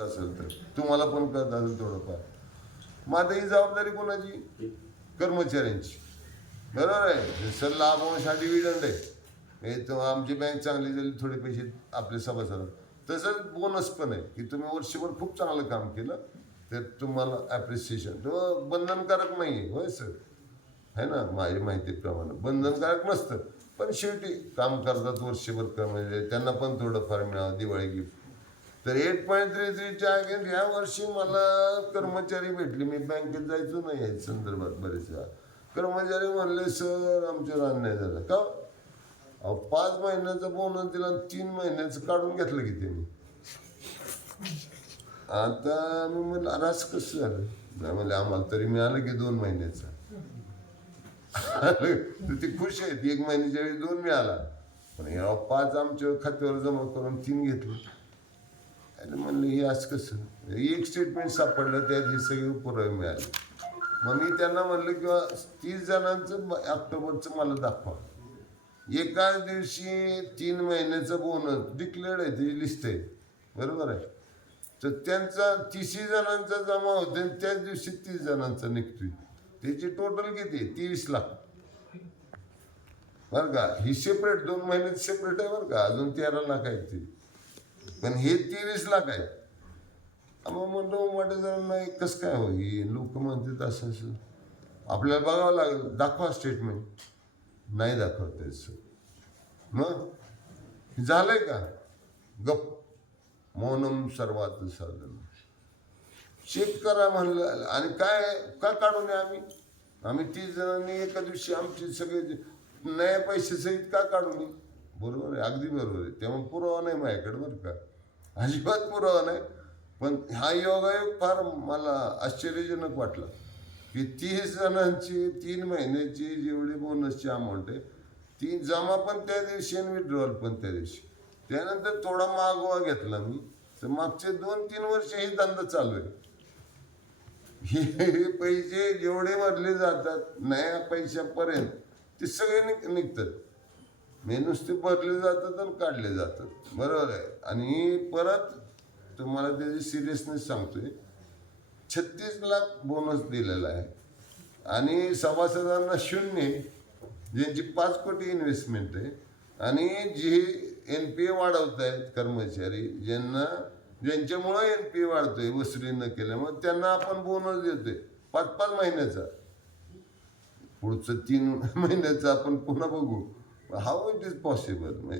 असेल तर. तुम्हाला पण कळत असेल थोडंफार. मग आता ही जबाबदारी कोणाची? कर्मचाऱ्यांची. बरोबर आहे? सर लाभांश हा डिव्हिडंड आहे. हे तर आमची बँक चांगली झाली थोडे पैसे आपले सभासद तसंच बोनस पण आहे की तुम्ही वर्षभर खूप चांगलं काम केलं तर तुम्हाला ॲप्रिसिएशन तो बंधनकारक नाही आहे होय सर आहे ना? माझी माहितीप्रमाणे. बंधनकारक नसतं पण शेवटी काम करतात वर्षभर का म्हणजे त्यांना पण थोडंफार मिळावं दिवाळी गिफ्ट तर एट पॉईंट थ्री थ्रीच्या अगेन ह्या वर्षी मला कर्मचारी भेटले. मी बँकेत जायचो नाही या संदर्भात बरेच वेळा कर्मचारी म्हणले सर आमचे रान नाही झालं. का? अहो पाच महिन्याचं बोनस दिला तीन महिन्याचं काढून घेतलं की त्यांनी. आता मी म्हणलं अरे असं कसं झालं? म्हणजे आम्हाला तरी मिळालं की दोन महिन्याचं. तर ती खुश आहेत एक महिन्याच्या वेळी दोन मिळाला. पण या पाच आमच्या खात्यावर जमा करून तीन घेतलं. आणि म्हणलं हे असं कसं? एक स्टेटमेंट सापडलं त्यात हे सगळे पुरावे मिळाले. मग मी त्यांना म्हणलं किंवा तीस जणांचं ऑक्टोबरचं मला दाखवा. एकाच दिवशी तीन महिन्याचं बोनस डिक्लेअर्ड आहे त्याची लिस्ट आहे. बरोबर आहे? तर त्यांचा तीसही जणांचा जमा होते आणि त्याच दिवशी तीस जणांचा निघतोय. त्याची टोटल किती आहे? तेवीस लाख. बरं का? ही सेपरेट दोन महिन्यात सेपरेट आहे बरं का? अजून तेरा लाख आहेत ती. पण हे तेवीस लाख आहे. मग म्हणलं मोठ्या जणांना एक कसं काय हो? हे लोक म्हणतात असं असं. आपल्याला बघावं लागेल. दाखवा स्टेटमेंट नाही दाखवत त्याचं मग? झालंय का? गप. मौनम सर्वात साधन. चेक करा म्हणलं आणि काय का काढू नये आम्ही? आम्ही तीस जणांनी एका दिवशी आमचे सगळे नया पैसे सहित का काढू नये? बरोबर आहे अगदी बरोबर आहे. तेव्हा पुरावा नाही माझ्याकडे बरं का. अजिबात पुरावा नाही. पण हा योगायोग फार मला आश्चर्यजनक वाटला की तीस जणांची तीन महिन्याची जेवढी बोनसची अमाऊंट आहे ती जमा पण त्या दिवशी आणि विड्रॉल पण त्या दिवशी. त्यानंतर थोडा मागोवा घेतला मी. तर मागचे दोन तीन वर्ष हे धंदा चालू आहे. हे पैसे जेवढे भरले जातात नया पैशापर्यंत ते सगळे निघ निघतात. मी नुसते भरले जातात आणि काढले जातात. बरोबर आहे. आणि परत तुम्हाला त्याची सिरियसनेस सांगतोय. छत्तीस लाख बोनस दिलेला आहे. आणि सभासदांना शून्य ज्यांची पाच कोटी इन्व्हेस्टमेंट आहे. आणि जे एन पी ए वाढवत आहेत कर्मचारी ज्यांना ज्यांच्यामुळं एन पी ए वाढतोय वसुली न केल्यामुळे त्यांना आपण बोनस देतोय. पाच पाच महिन्याचा. पुढचं तीन महिन्याचं आपण पुन्हा बघू. हाऊ इट इज पॉसिबल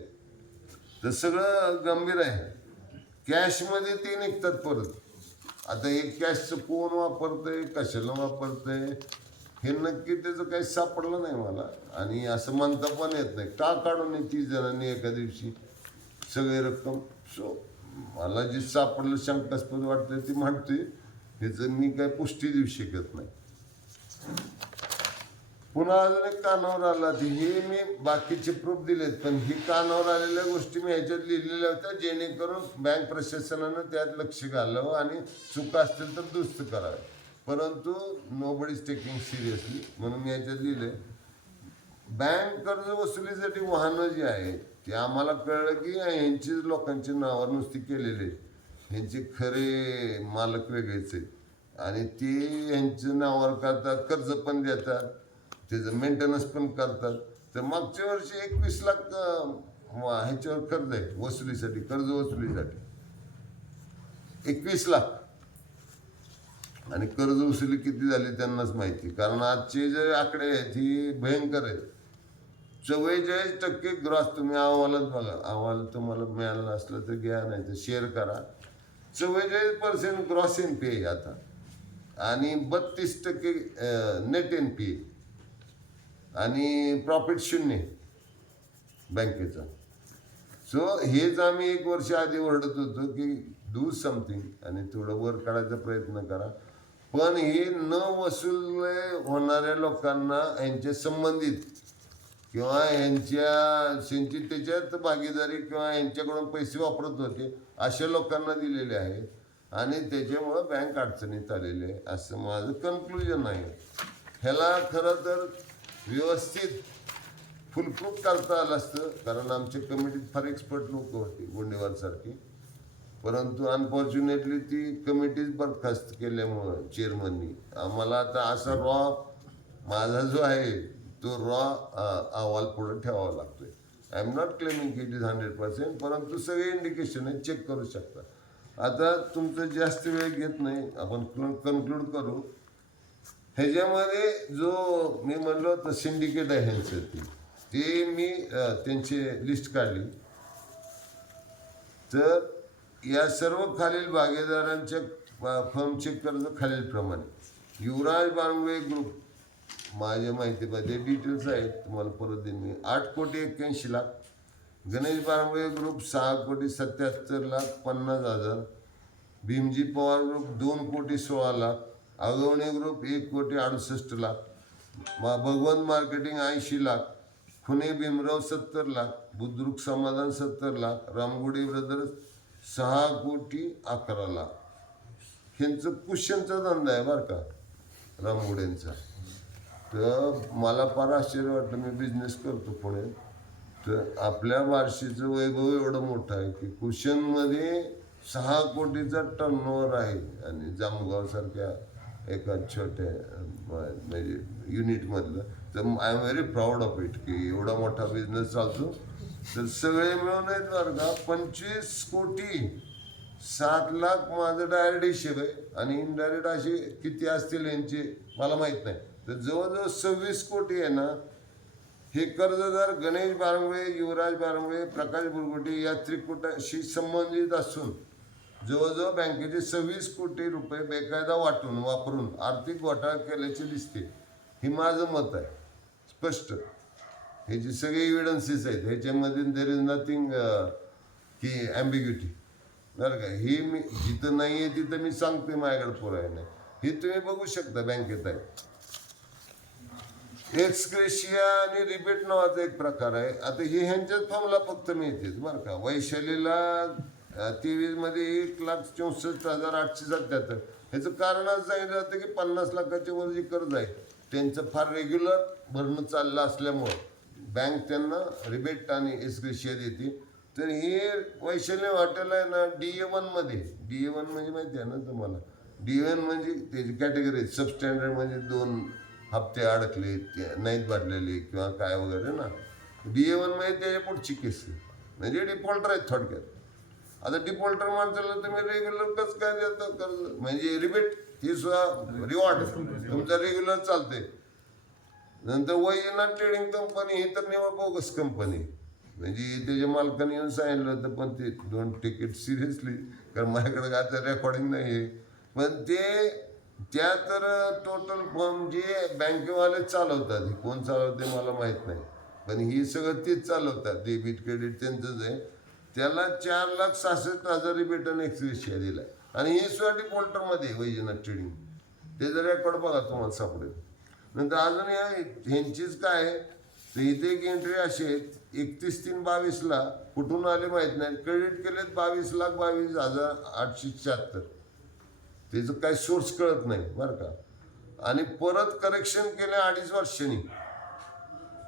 तर सगळं गंभीर आहे. कॅशमध्ये ते निघतात परत. आता एक कॅशचं कोण वापरतंय? कशाला वापरतंय? हे नक्की त्याचं काही सापडलं नाही मला. आणि असं म्हणता पण येत नाही. का काढून येते तीस जणांनी एका दिवशी सगळी रक्कम. सो मला जे सापडलं शंकास्पद वाटतं ते म्हणते ह्याचं मी काय पुष्टी देऊ शकत नाही. पुन्हा अजून एक कानावर आला ती हे मी बाकीचे प्रूफ दिलेत पण ही कानावर आलेल्या गोष्टी मी ह्याच्यात लिहिलेल्या होत्या जेणेकरून बँक प्रशासनानं त्यात लक्ष घालावं आणि चुका असतील तर दुरुस्त करावे. परंतु nobody is taking seriously म्हणून मी याच्यात लिहिले बँक कर्ज वसुलीसाठी वाहनं जी आहेत ते आम्हाला कळलं की यांचीच लोकांची नावावर नुसती केलेली आहे ह्यांचे खरे मालक वेगळेच आहेत. आणि ते यांच्या नावावर करतात कर्ज पण देतात. त्याचं मेंटेनन्स पण करतात तर मागच्या वर्षी एकवीस लाख ह्याच्यावर कर्ज आहे वसुलीसाठी कर्ज वसुलीसाठी. एकवीस लाख. आणि कर्ज वसुली किती झाली त्यांनाच माहिती. कारण आजचे जे आकडे आहेत ही भयंकर आहेत. चव्वेचाळीस टक्के ग्रॉस तुम्ही अहवालात बघा. अहवाल तुम्हाला मिळाला असलं तर घ्या नाही तर शेअर करा. चव्वेचाळीस पर्सेंट ग्रॉस एन पी आहे आता. आणि बत्तीस टक्के नेट एन पी आहे आणि प्रॉफिट शून्य बँकेचा. सो हेच आम्ही एक वर्ष आधी ओरडत होतो की डू समथिंग आणि थोडं वर काढायचा प्रयत्न करा. पण हे न वसूल होणाऱ्या लोकांना यांच्या संबंधित किंवा यांच्या त्यांची त्याच्यात भागीदारी किंवा यांच्याकडून पैसे वापरत होते अशा लोकांना दिलेले आहेत आणि त्याच्यामुळं बँक अडचणीत आलेली आहे असं माझं कन्क्लुजन आहे. ह्याला खरं तर व्यवस्थित फुलप्रूफ करता आलं असतं. कारण आमच्या कमिटीत फार एक्सपर्ट लोक होती गोंडेवारसारखी परंतु अनफॉर्च्युनेटली ती कमिटीच बरखास्त केल्यामुळं चेअरमननी आम्हाला आता असा रॉ माझा जो आहे तो रॉ अहवाल पुढे ठेवावा लागतोय. आय एम नॉट क्लेमिंग की इट इज हंड्रेड पर्सेंट परंतु सगळे इंडिकेशन आहे चेक करू शकता. आता तुमचं जास्त वेळ घेत नाही. आपण कन्क्लूड करू. ह्याच्यामध्ये जो मी म्हणलो होतं सिंडिकेट आहे ह्यांचं ते. ते मी त्यांची लिस्ट काढली. तर या सर्व खालील भागीदारांच्या फर्मचे कर्ज खालीलप्रमाणे. युवराज बांगवे ग्रुप माझ्या माहितीमध्ये डिटेल्स आहेत तुम्हाला परत देईन मी. आठ कोटी एक्क्याऐंशी लाख. गणेश बांगवे ग्रुप सहा कोटी सत्याहत्तर लाख पन्नास हजार. भीमजी पवार ग्रुप दोन कोटी सोळा लाख. आगवणे ग्रुप एक कोटी अडुसष्ट लाख. मा भगवंत मार्केटिंग ऐंशी लाख. खुने भीमराव सत्तर लाख. बुद्रुक समाधान सत्तर लाख. रामगुडी ब्रदर्स सहा कोटी अकरा लाख. ह्यांचं कुशनचा धंदा आहे बरं का रामगुडेंचा. तर मला फार आश्चर्य वाटलं मी बिझनेस करतो पुण्यात तर आपल्या बार्शीचं वैभव एवढं मोठं आहे की कुशनमध्ये सहा कोटीचा टर्नओव्हर आहे. आणि जामगावसारख्या एका छोट्या म्हणजे युनिटमधलं. तर I am very proud of it की एवढा मोठा बिझनेस चालतो. तर सगळे मिळून आहेत बरं का पंचवीस कोटी सात लाख माझं डायरेक्ट हिशेब आहे. आणि इनडायरेक्ट असे किती असतील यांचे मला माहीत नाही. तर जवळजवळ सव्वीस कोटी आहे ना हे कर्जदार गणेश बारंगळे युवराज बारंगळे प्रकाश बुरगुटे या त्रिकुटाशी संबंधित असून जवळजवळ बँकेचे सव्वीस कोटी रुपये बेकायदा वाटून वापरून आर्थिक घोटाळा केल्याचे दिसते. हे माझं मत आहे. स्पष्ट. हे जे सगळे इव्हिडन्सेस आहेत ह्याच्यामध्ये देर इज नथिंग की ॲम्बिग्युटी बरं का? हे मी जिथं नाही आहे तिथं मी सांगते माझ्याकडे पुराय नाही. हे तुम्ही बघू शकता बँकेत आहे. एक्सक्रेशिया आणि रिपीट नावाचा एक प्रकार आहे. आता हे ह्यांच्याच फॉर्मला फक्त मिळते बरं का? वैशालीला तेवीसमध्ये एक लाख चौसष्ट हजार आठशे सत्याहत्तर. ह्याचं कारण असं सांगितलं जातं की पन्नास लाखाच्या वर जे कर्ज आहे त्यांचं फार रेग्युलर भरणं चाललं असल्यामुळं बँक त्यांना रिबेट आणि एक्सक्रेशिया देते. तर हे वैशल्य हॉटेल आहे ना डी ए वनमध्ये डी ए वन म्हणजे माहिती आहे ना तुम्हाला? डी वन म्हणजे त्याची कॅटेगरी सबस्टँडर्ड म्हणजे दोन हप्ते अडकले नाहीत भरलेले किंवा काय वगैरे ना. डी ए वन म्हणजे त्याच्या पुढची केस म्हणजे डिफॉल्टर आहेत थोडक्यात. आता डिफॉल्टर माणसाला तुम्ही रेग्युलर कसं काय देतात कर्ज म्हणजे रिबेट ही सुद्धा रिवॉर्ड तुमचा रेग्युलर चालते नंतर वैजनाथ ट्रेडिंग कंपनी ही तर निवा बोगस कंपनी म्हणजे त्याच्या मालकाने येऊन सांगितलं होतं पण ते दोन तिकीट सिरियसली कारण माझ्याकडे काय रेकॉर्डिंग नाही आहे पण ते त्या तर टोटल फॉर्म जे बँकेवाले चालवतात कोण चालवते मला माहीत नाही. पण ही सगळं तेच चालवतात. डेबिट क्रेडिट त्यांचंच आहे. त्याला चार लाख सहासष्ट हजार रिपेटन एक्सप्रेशिया दिलाय आणि हे सुद्धा पोल्टरमध्ये वैजनाथ ट्रेडिंग त्याचा रेकॉर्ड बघा तुम्हाला सापडेल. नंतर अजून या ह्यांचीच काय आहे? तर इथे एक एंट्री अशी आहेत एकतीस तीन बावीसला कुठून आले माहीत नाही. क्रेडिट केलेत बावीस लाख बावीस हजार आठशे शहात्तर. त्याचं काही सोर्स कळत नाही बरं का? आणि परत करेक्शन केलं अडीच वर्षांनी.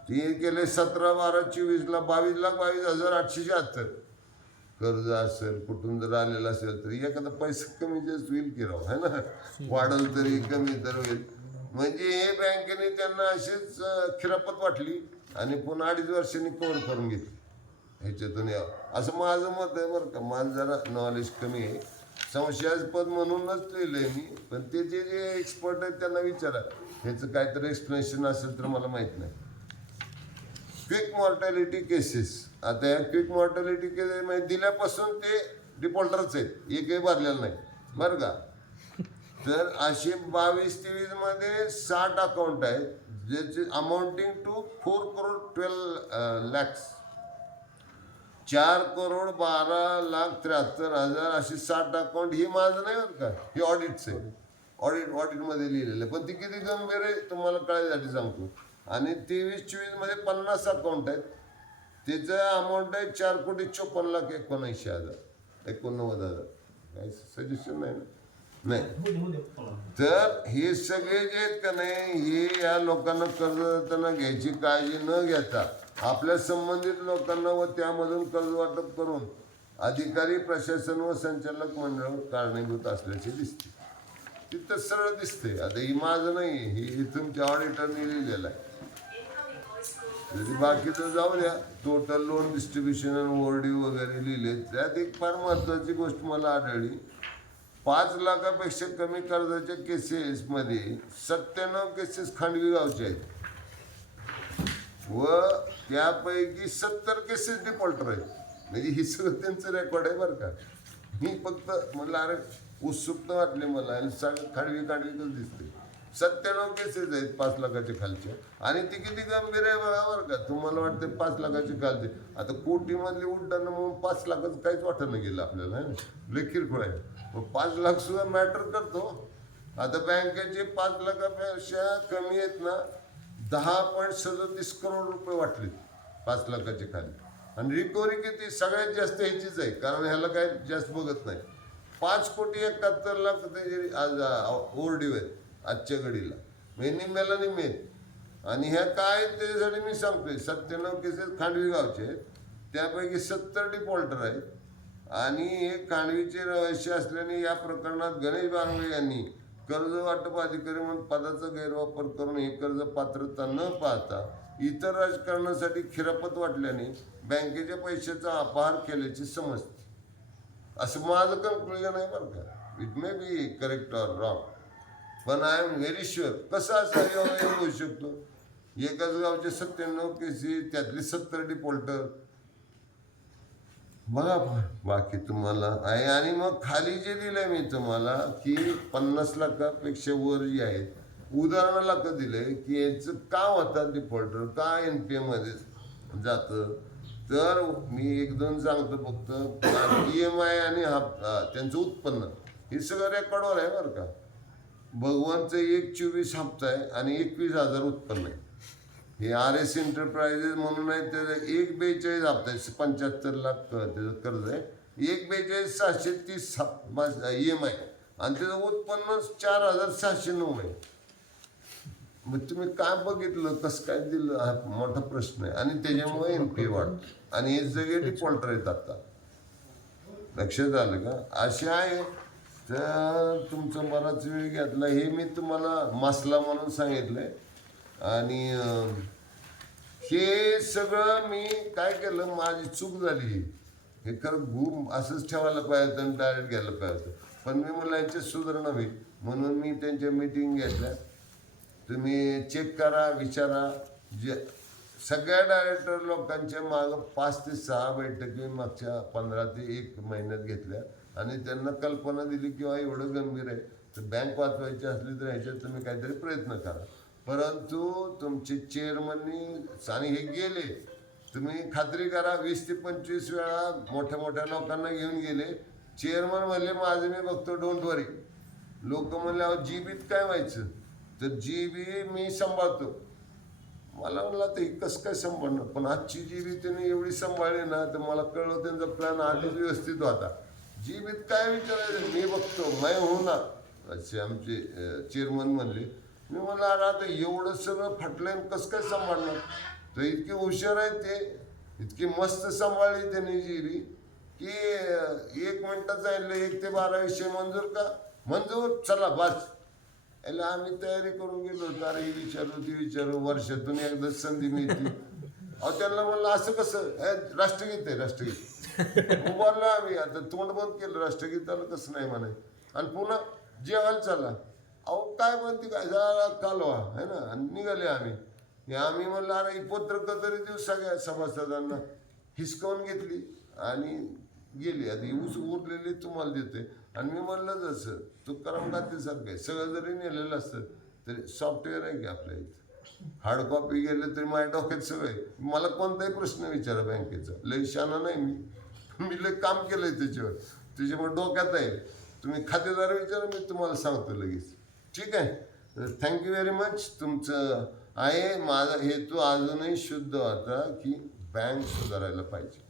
ते केले सतरा बारा चोवीसला बावीस लाख बावीस हजार आठशे शहात्तर. कर्ज असेल कुठून जर आलेलं असेल तरी एखादा पैसा कमी जास्त होईल की राव है ना? वाढल तरी कमी तर होईल. म्हणजे हे बँकेने त्यांना अशीच खिरापत वाटली आणि पुन्हा अडीच वर्षांनी कव्हर करून घेतली. ह्याच्यातून यावं असं माझं मत आहे बरं का. माझं जरा नॉलेज कमी आहे. संशयास्पद म्हणूनच लिहिलंय मी पण ते जे जे एक्सपर्ट आहेत त्यांना विचारा. ह्याचं काहीतरी एक्सप्लेनेशन असेल तर मला माहीत नाही. Quick mortality cases. आता या क्विक मॉर्टॅलिटी केसेस म्हणजे दिल्यापासून ते डिफॉल्टरच आहेत. एकही भरलेलं नाही. बरं का? तर असे बावीस तेवीसमध्ये साठ अकाउंट आहेत ज्याचे amounting to four crore twelve lakhs. चार करोड बारा लाख त्र्याहत्तर हजार असे साठ अकाउंट ही माझं नाही बरं का? हे ऑडिटचं आहे. ऑडिट ऑडिटमध्ये लिहिलेलं आहे. पण ती किती गंभीर आहे तुम्हाला कळायसाठी सांगतो. आणि तेवीस चोवीसमध्ये पन्नास अकाउंट आहेत. त्याचं अमाऊंट आहे चार कोटी चोपन्न लाख एकोणऐंशी हजार. एकोणनव्वद हजार. काय सजेशन नाही ना? नाही. तर हे सगळे जे आहेत का नाही हे या लोकांना कर्ज देताना घ्यायची काळजी न घेता आपल्या संबंधित लोकांना व त्यामधून कर्ज वाटप करून अधिकारी प्रशासन व संचालक मंडळ कारणीभूत असल्याचे दिसते. तिथं सरळ दिसते आता ही माझं नाही ही तुमच्या ऑडिटरने लिहिलेलं आहे. म्हणजे बाकीचं जाऊ द्या. टोटल लोन डिस्ट्रीब्युशन आणि ओरडी वगैरे लिहिले त्यात एक फार महत्वाची गोष्ट मला आढळली. पाच लाखापेक्षा कमी कर्जाच्या केसेसमध्ये सत्त्याण्णव केसेस खांडवी गावचे आहेत. व त्यापैकी सत्तर केसेस डिफॉल्टर आहेत. म्हणजे ही सगळं त्यांचं रेकॉर्ड आहे बरं का. मी फक्त म्हणलं अरे उत्सुकता वाटली मला आणि सगळं खांडवी खाडवीच दिसते सत्त्याण्णव केसेस आहेत पाच लाखाच्या खालच्या आणि ती किती गंभीर आहे बघा बरं का तुम्हाला वाटते पाच लाखाची खालचे. आता कोटीमधली उड्डाणं म्हणून पाच लाखाचं काहीच वाटणं गेलं आपल्याला है किरकोळ आहे. मग पाच लाख सुद्धा मॅटर करतो. आता बँकेचे पाच लाखापेक्षा कमी आहेत ना दहा पॉईंट सदतीस करोड रुपये वाटले पाच लाखाच्या खाली. आणि रिकव्हरी किती? सगळ्यात जास्त ह्याचीच आहे कारण ह्याला काय जास्त बघत नाही. पाच कोटी एकाहत्तर लाख त्याचे आज ओरडीव आहेत. आजच्या घडीला. मे निम्म्याला मेन. आणि ह्या काय आहेत त्याच्यासाठी मी सांगतोय. सत्त्याण्णव केसेस खांडवी गावचे आहेत. त्यापैकी सत्तर डिफॉल्टर आहेत. आणि हे खांडवीचे रहिवासी असल्याने या प्रकरणात गणेश बांगवे यांनी कर्ज वाटप अधिकारी म्हणून पदाचा गैरवापर करून हे कर्ज पात्रता न पाहता इतर राजकारणासाठी खिरापत वाटल्याने बँकेच्या पैशाचा अपहार केल्याचे समजते. असं माझं कन्क्लुजन आहे बरं का. It may be correct or wrong पण आय एम व्हेरी शुअर. कसं असं योगायोग होऊ शकतो. एकाच गावचे सत्त्याण्णव केसी त्यातले सत्तर डिफॉल्टर बघा बाकी तुम्हाला आहे आणि मग खाली जे दिलं मी तुम्हाला की पन्नास लाखापेक्षा वर जे आहेत उदाहरणाला का दिलंय? की यांचं का होतात डिफॉल्टर का एन पी मध्ये जातं? तर मी एक दोन सांगतो फक्त. ई एम आय आणि हप्ता त्यांचं उत्पन्न. हे सगळं रेकॉर्डवर आहे बरं का? भगवानचं एक चोवीस हप्ता आहे आणि एकवीस हजार उत्पन्न आहे. हे आर एस एंटरप्राइजेस म्हणून आहे त्याचं एक बेचाळीस हप्ता आहे. पंच्याहत्तर लाख त्याचं कर्ज आहे. एक बेचाळीस सहाशे तीस ई एम आय आणि त्याचं उत्पन्न चार हजार सहाशे नऊ आहे. मग तुम्ही काय बघितलं? कसं काय दिलं? हा मोठा प्रश्न आहे. आणि त्याच्यामुळे एन पी वाढत आणि हे सगळे डिफॉल्टर आहेत आता. लक्षात आलं का? असे आहे. तर तुमचं बराच वेळ घेतला. हे मी तुम्हाला मसला म्हणून सांगितलं आहे आणि हे सगळं मी काय केलं? माझी चूक झाली. ही हे खरं घूम असंच ठेवायला पाहिजे होतं आणि डायरेक्ट घ्यायला पाहिजे. होतं पण मी मला यांचे सुधारणा होईल. म्हणून मी त्यांच्या मीटिंग घेतल्या. तुम्ही चेक करा विचारा. जे सगळ्या डायरेक्टर लोकांच्या मागं पाच ते सहा बैठकी मागच्या पंधरा ते एक महिन्यात घेतल्या. आणि त्यांना कल्पना दिली किंवा एवढं गंभीर आहे. तर बँक वाचवायची असली तर ह्याच्यात तुम्ही काहीतरी प्रयत्न करा. परंतु तुमचे चेअरमननी आणि हे गेले. तुम्ही खात्री करा वीस ते पंचवीस वेळा मोठ्या मोठ्या लोकांना घेऊन गेले. चेअरमन म्हणले माझं मी बघतो डोंट वरी लोक म्हणले अहो जीबीत काय व्हायचं? तर जीबी मी सांभाळतो. मला म्हणलं ते कसं काय सांभाळणार? पण आजची जीबी त्यांनी एवढी सांभाळली ना तर मला कळलं त्यांचा प्लॅन आधीच व्यवस्थित होता. जीबीत काय विचारायचं? मी बघतो मैं हो ना. असे आमचे चेअरमन म्हणले. मी म्हणलं अरे आता एवढं सगळं फाटलंय कसं काय सांभाळणार? तर इतके हुशार आहेत ते. इतकी मस्त सांभाळली त्यांनी जिरी. की एक मिनटात जायला एक ते बारा विषय मंजूर का? मंजूर? चला बस. याला आम्ही तयारी करून गेलो होतो. अरे ही विचारू ती विचारू. वर्षातून एकदा संधी मिळते. अहो त्यांना म्हणलं असं कसं? हे राष्ट्रगीत आहे राष्ट्रगीत. उभारलं आम्ही. आता तोंड बंद केलं राष्ट्रगीताला कसं नाही म्हणाय आणि पुन्हा जेवायला चला अहो काय म्हणते काय? झाला कालवा है ना? आणि निघाले आम्ही. आम्ही म्हणलं अरे पत्रकं तरी देऊ सगळ्या सभासदांना हिसकावून घेतली आणि गेली. आता ऊस उरलेली तुम्हाला देते आणि मी म्हणलं जसं तुकाराम गांधीसारखं आहे सगळं जरी नेलेलं असतं तरी सॉफ्टवेअर आहे की आपल्या इथं? हार्ड कॉपी गेले तरी माझ्या डोक्यात सगळं. आहे मला कोणताही प्रश्न विचारा बँकेचा. लय शाना नाही मी. मी लय काम केलंय त्याच्यावर. त्याच्यामुळे डोक्यात आहे. तुम्ही खातेदार विचारा मी तुम्हाला सांगतो लगेच. ठीक आहे? थँक्यू व्हेरी मच तुमचं आहे माझा हेतू अजूनही शुद्ध होता की बँक सुधारायला पाहिजे.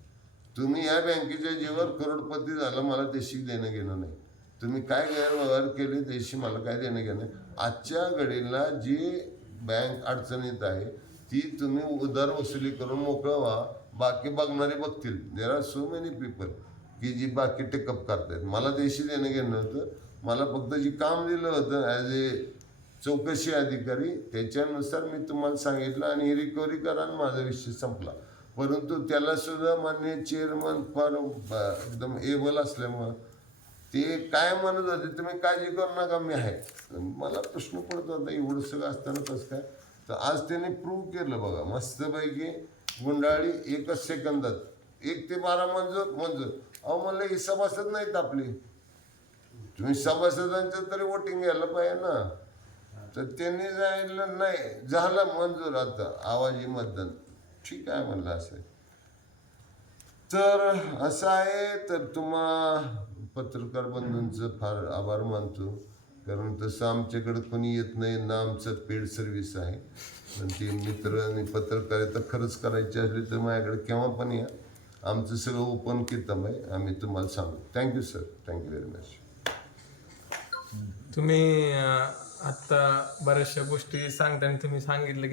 तुम्ही या बँकेच्या जीवर करोडपती झालं मला त्याशी देणं घेणं नाही. तुम्ही काय गैरव्यवहार केले त्याशी मला काय देणं घेणं नाही. आजच्या घडीला जे बँक अडचणीत आहे ती तुम्ही उधार वसुली करून मोकळं व्हा. बाकी बघणारे बघतील. There are so many people की जी बाकी टेकअप करतायत. मला देशी देणं घेणं होतं. मला फक्त जी काम दिलं होतं ॲज ए चौकशी अधिकारी त्याच्यानुसार मी तुम्हाला सांगितलं आणि रिकव्हरी करा आणि माझा विषय संपला. परंतु त्याला सुद्धा मान्य चेअरमन फार एकदम एबल असल्यामुळं ते काय म्हणत होते तुम्ही काळजी करू नका मी आहे. मला प्रश्न पडत होता एवढं सगळं असताना कसं काय? तर आज त्याने प्रूव्ह केलं बघा मस्तपैकी गुंडाळी एकच सेकंदात एक ते बारा मंजूर मंजूर. अहो म्हणलं ही सभासद नाहीत आपली. तुम्ही सभासदांचं तरी वोटिंग घ्यायला पाहिजे ना. तर त्यांनी जायला नाही झालं मंजूर आता आवाजी मतदान. ठीक आहे म्हणलं असं. तर असं आहे तर तुम्हा पत्रकार बंधूंचं फार आभार मानतो. कारण तसं आमच्याकडे कोणी येत नाही ना आमचं पेड सर्व्हिस आहे. पण ते मित्र आणि पत्रकारिता खरंच करायची असली तर माझ्याकडे केव्हा पण या. आमचं सगळं ओपन किताब आहे आम्ही तुम्हाला सांगू. Thank you sir thank you very much तुम्ही आत्ता आता बऱ्याचशा गोष्टी सांगताना तुम्ही सांगितलं की